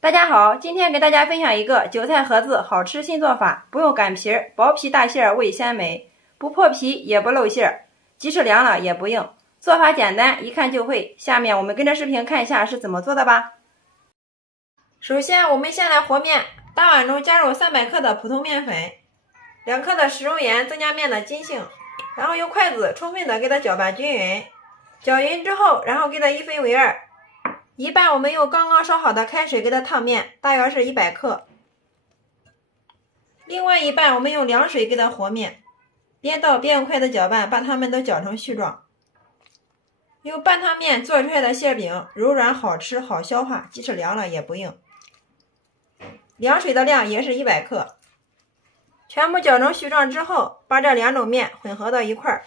大家好，今天给大家分享一个韭菜盒子好吃新做法，不用擀皮儿，薄皮大馅儿味鲜美，不破皮也不露馅儿，即使凉了也不硬。做法简单，一看就会。下面我们跟着视频看一下是怎么做的吧。首先，我们先来和面，大碗中加入300克的普通面粉，2克的食用盐增加面的筋性，然后用筷子充分的给它搅拌均匀。搅匀之后，然后给它一分为二。一半我们用刚刚烧好的开水给它烫面，大约是100克。另外一半我们用凉水给它和面，边倒边用筷子搅拌，把它们都搅成絮状。用半汤面做出来的馅饼柔软好吃好消化，即使凉了也不硬。凉水的量也是100克。全部搅成絮状之后，把这2种面混合到一块儿。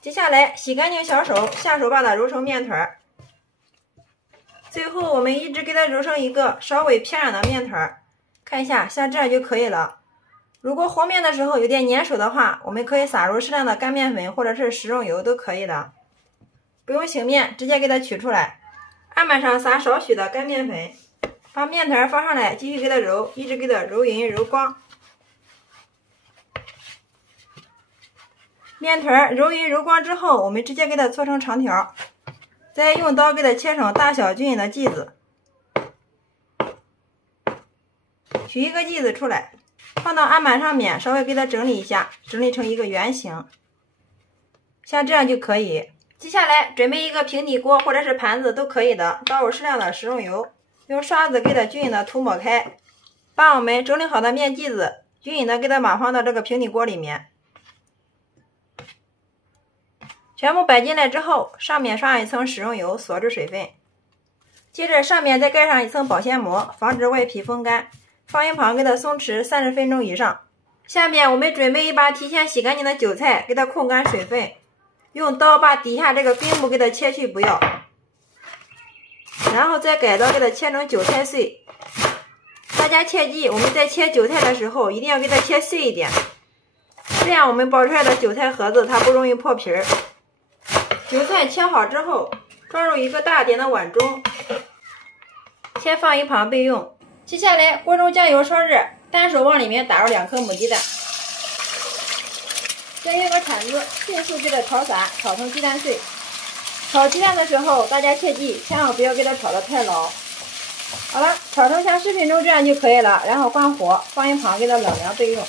接下来洗干净小手，下手把它揉成面团。最后我们一直给它揉成一个稍微偏软的面团，看一下，像这样就可以了。如果和面的时候有点粘手的话，我们可以撒入适量的干面粉或者是食用油都可以的。不用醒面，直接给它取出来。案板上撒少许的干面粉，把面团放上来，继续给它揉，一直给它揉匀揉光。面团揉匀揉光之后，我们直接给它搓成长条。再用刀给它切成大小均匀的剂子，取一个剂子出来，放到案板上面，稍微给它整理一下，整理成一个圆形，像这样就可以。接下来准备一个平底锅或者是盘子都可以的，倒入适量的食用油，用刷子给它均匀的涂抹开，把我们整理好的面剂子均匀的给它码放到这个平底锅里面。全部摆进来之后，上面刷上一层食用油，锁住水分。接着上面再盖上一层保鲜膜，防止外皮风干。放一旁给它松弛30分钟以上。下面我们准备一把提前洗干净的韭菜，给它控干水分，用刀把底下这个根部给它切去不要，然后再改刀给它切成韭菜碎。大家切记，我们在切韭菜的时候一定要给它切碎一点，这样我们包出来的韭菜盒子它不容易破皮儿。韭菜切好之后，装入一个大点的碗中，先放一旁备用。接下来锅中将油烧热，单手往里面打入2颗母鸡蛋，再用个铲子迅速给它炒散，炒成鸡蛋碎。炒鸡蛋的时候，大家切记，千万不要给它炒得太老。好了，炒成像10分钟这样就可以了，然后关火，放一旁给它冷凉备用。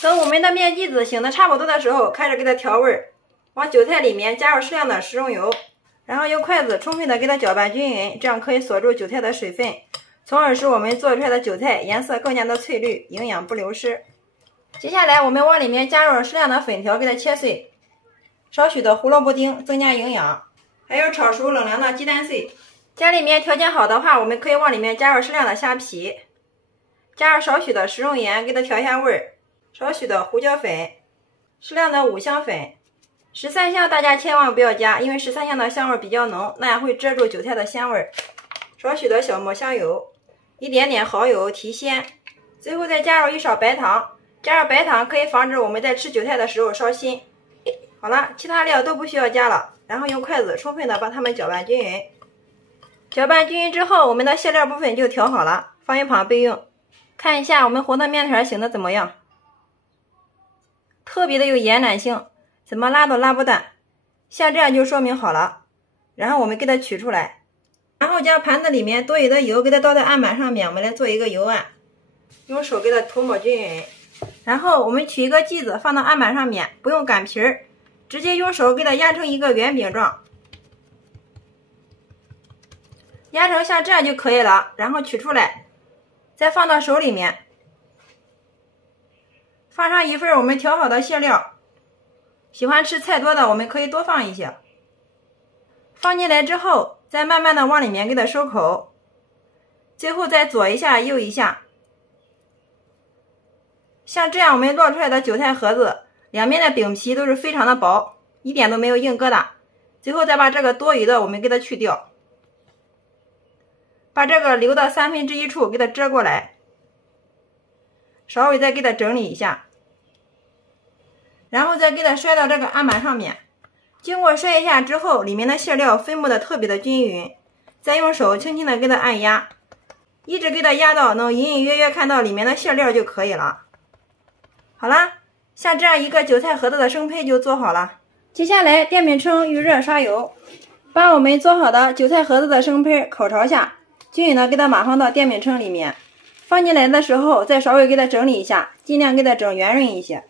等我们的面剂子醒的差不多的时候，开始给它调味儿。往韭菜里面加入适量的食用油，然后用筷子充分的给它搅拌均匀，这样可以锁住韭菜的水分，从而使我们做出来的韭菜颜色更加的翠绿，营养不流失。接下来我们往里面加入适量的粉条，给它切碎，少许的胡萝卜丁增加营养，还有炒熟冷凉的鸡蛋碎。家里面条件好的话，我们可以往里面加入适量的虾皮，加入少许的食用盐给它调一下味儿，少许的胡椒粉，适量的五香粉。13香大家千万不要加，因为13香的香味比较浓，那样会遮住韭菜的鲜味。少许的小磨香油，一点点蚝油提鲜，最后再加入一勺白糖。加入白糖可以防止我们在吃韭菜的时候烧心。好了，其他料都不需要加了，然后用筷子充分的把它们搅拌均匀。搅拌均匀之后，我们的馅料部分就调好了，放一旁备用。看一下我们和的面团醒的怎么样，特别的有延展性，怎么拉都拉不断，像这样就说明好了。然后我们给它取出来，然后将盘子里面多余的油给它倒在案板上面，我们来做一个油案，用手给它涂抹均匀。然后我们取一个剂子放到案板上面，不用擀皮儿，直接用手给它压成一个圆饼状，压成像这样就可以了。然后取出来，再放到手里面，放上一份我们调好的馅料。喜欢吃菜多的，我们可以多放一些。放进来之后，再慢慢的往里面给它收口，最后再左一下右一下，像这样我们烙出来的韭菜盒子，两面的饼皮都是非常的薄，一点都没有硬疙瘩。最后再把这个多余的我们给它去掉，把这个留到1/3处给它遮过来，稍微再给它整理一下。然后再给它摔到这个案板上面，经过摔一下之后，里面的馅料分布的特别的均匀，再用手轻轻的给它按压，一直给它压到能隐隐约约看到里面的馅料就可以了。好啦，像这样一个韭菜盒子的生胚就做好了。接下来电饼铛预热刷油，把我们做好的韭菜盒子的生胚烤朝下，均匀的给它码放到电饼铛里面。放进来的时候再稍微给它整理一下，尽量给它整圆润一些。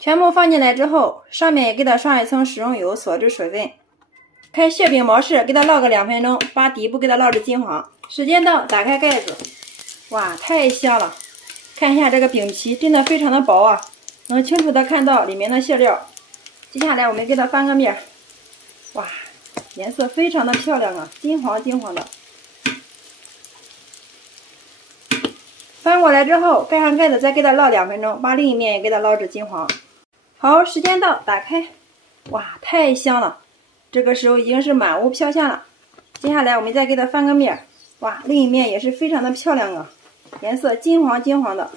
全部放进来之后，上面也给它刷一层食用油锁住水分。开削饼模式，给它烙个2分钟，把底部给它烙至金黄。时间到，打开盖子。哇，太香了！看一下这个饼皮，真的非常的薄啊，能清楚的看到里面的馅料。接下来我们给它翻个面。哇，颜色非常的漂亮啊，金黄金黄的。翻过来之后，盖上盖子，再给它烙2分钟，把另一面也给它烙至金黄。好，时间到，打开。哇，太香了！这个时候已经是满屋飘香了。接下来我们再给它翻个面。哇，另一面也是非常的漂亮啊，颜色金黄金黄的。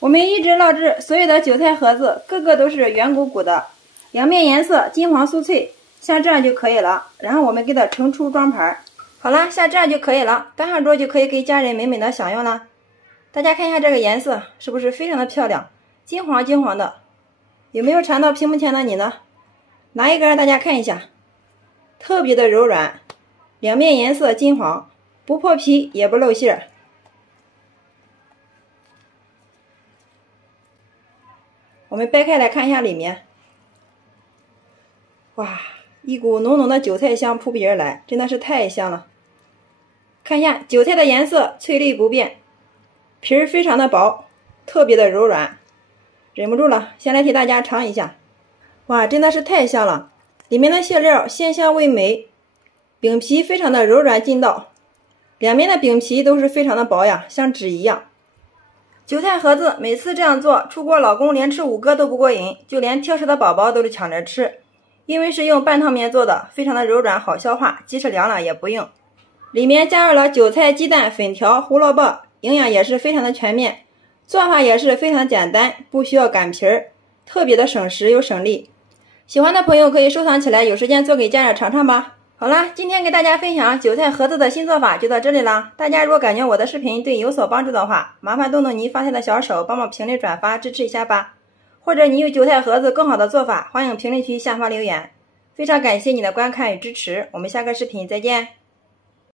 我们一直烙制所有的韭菜盒子，个个都是圆鼓鼓的，两面颜色金黄酥脆，像这样就可以了。然后我们给它盛出装盘。好了，像这样就可以了，端上桌就可以给家人美美的享用了。大家看一下这个颜色是不是非常的漂亮，金黄金黄的。有没有馋到屏幕前的你呢？拿一个让大家看一下，特别的柔软，两面颜色金黄，不破皮也不露馅。我们掰开来看一下里面，哇，一股浓浓的韭菜香扑鼻而来，真的是太香了。看一下韭菜的颜色翠绿不变，皮儿非常的薄，特别的柔软，忍不住了，先来替大家尝一下。哇，真的是太香了！里面的馅料鲜香味美，饼皮非常的柔软劲道，两面的饼皮都是非常的薄呀，像纸一样。韭菜盒子每次这样做，出锅老公连吃5个都不过瘾，就连挑食的宝宝都是抢着吃。因为是用半透面做的，非常的柔软好消化，即使凉了也不硬。里面加入了韭菜、鸡蛋、粉条、胡萝卜，营养也是非常的全面，做法也是非常简单，不需要擀皮儿，特别的省时又省力。喜欢的朋友可以收藏起来，有时间做给家人尝尝吧。好啦，今天给大家分享韭菜盒子的新做法就到这里啦。大家如果感觉我的视频对你有所帮助的话，麻烦动动你发财的小手，帮忙评论转发支持一下吧。或者你有韭菜盒子更好的做法，欢迎评论区下方留言。非常感谢你的观看与支持，我们下个视频再见。